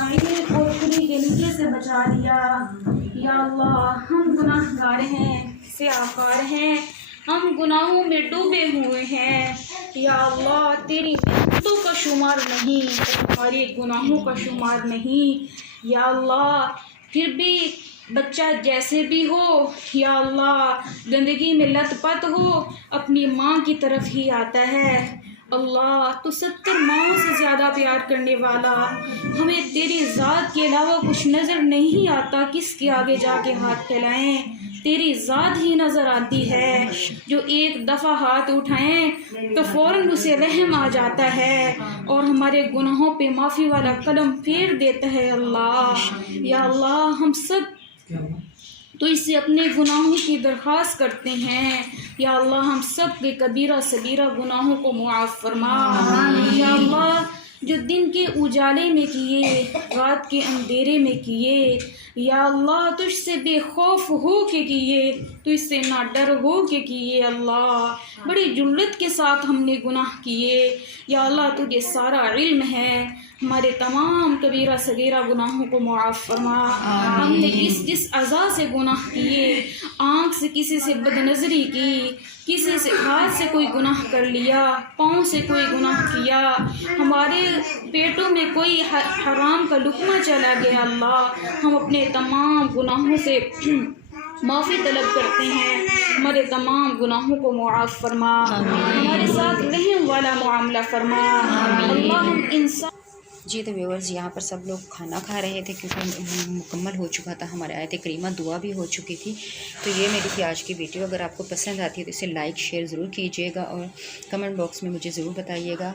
आईने कोठरी के नीचे से बचा लिया। या अल्लाह, हम गुनाहगार हैं, स्याहकार हैं, हम गुनाहों में डूबे हुए हैं। या अल्लाह, तेरी नेमतों का शुमार नहीं, हमारे गुनाहों का शुमार नहीं। या अल्लाह, फिर भी बच्चा जैसे भी हो, या अल्लाह, गंदगी में लथपथ हो, अपनी माँ की तरफ ही आता है। अल्लाह, तो 70 माओं से ज़्यादा प्यार करने वाला, हमें तेरी ज़ात के अलावा कुछ नज़र नहीं आता, किसके आगे जाके हाथ फैलाएं। तेरी ज़ात ही नज़र आती है, जो एक दफ़ा हाथ उठाएं तो फ़ौरन उसे रहम आ जाता है और हमारे गुनाहों पे माफ़ी वाला कलम फेर देता है। अल्लाह, या अल्लाह, हम सब तो इससे अपने गुनाहों की दरख्वास्त करते हैं। या अल्लाह, हम सब के कबीरा सगीरा गुनाहों को मुआफ़ फरमा। या अल्लाह, जो दिन के उजाले में किए, रात के अंधेरे में किए, या अल्लाह, तुझसे बेखौफ हो के किए, तुझसे ना डर हो के किए। अल्लाह, बड़ी जुल्लत के साथ हमने गुनाह किए। या अल्लाह, तुझे सारा इल्म है, हमारे तमाम कबीरा सगीरा गुनाहों को मुआफ़ फरमा। हमने जिस अज़ा से गुनाह किए, आँख से किसी से बदनज़री की, किसी से हाथ से कोई गुनाह कर लिया, पाँव से कोई गुनाह किया, हमारे पेटों में कोई हराम का लुक़मा चला गया। अल्लाह, हम अपने तमाम गुनाहों से माफ़ी तलब करते हैं, हमारे तमाम गुनाहों को मुआफ़ फरमा, हमारे साथ रहम वाला मुआमला फरमा। अल्लाह, हम इंसान जी तो व्यूअर्स, यहाँ पर सब लोग खाना खा रहे थे क्योंकि मुकम्मल हो चुका था, हमारे आयत करीमा दुआ भी हो चुकी थी। तो ये मेरी थी आज की वीडियो। अगर आपको पसंद आती है तो इसे लाइक शेयर ज़रूर कीजिएगा और कमेंट बॉक्स में मुझे ज़रूर बताइएगा।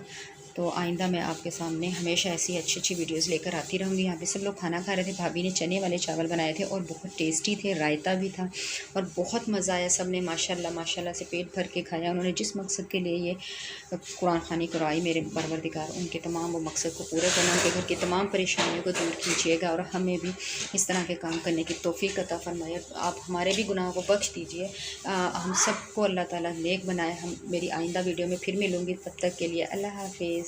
तो आइंदा मैं आपके सामने हमेशा ऐसी अच्छी अच्छी वीडियोस लेकर आती रहूँगी। यहाँ पे सब लोग खाना खा रहे थे। भाभी ने चने वाले चावल बनाए थे और बहुत टेस्टी थे, रायता भी था और बहुत मज़ा आया। सब ने माशाल्लाह माशाल्लाह से पेट भर के खाया। उन्होंने जिस मकसद के लिए ये कुरान खानी कराई, मेरे परवरदिगार उनके तमाम वो मकसद को पूरा करना, उनके घर की तमाम परेशानियों को दूर कीजिएगा और हमें भी इस तरह के काम करने की तौफीक अता फरमाए। आप हमारे भी गुनाहों को बख्श दीजिए। हम सबको अल्लाह ताला नेक बनाए। हम मेरी आइंदा वीडियो में फिर मिलूँगी, तब तक के लिए अल्लाह हाफिज़।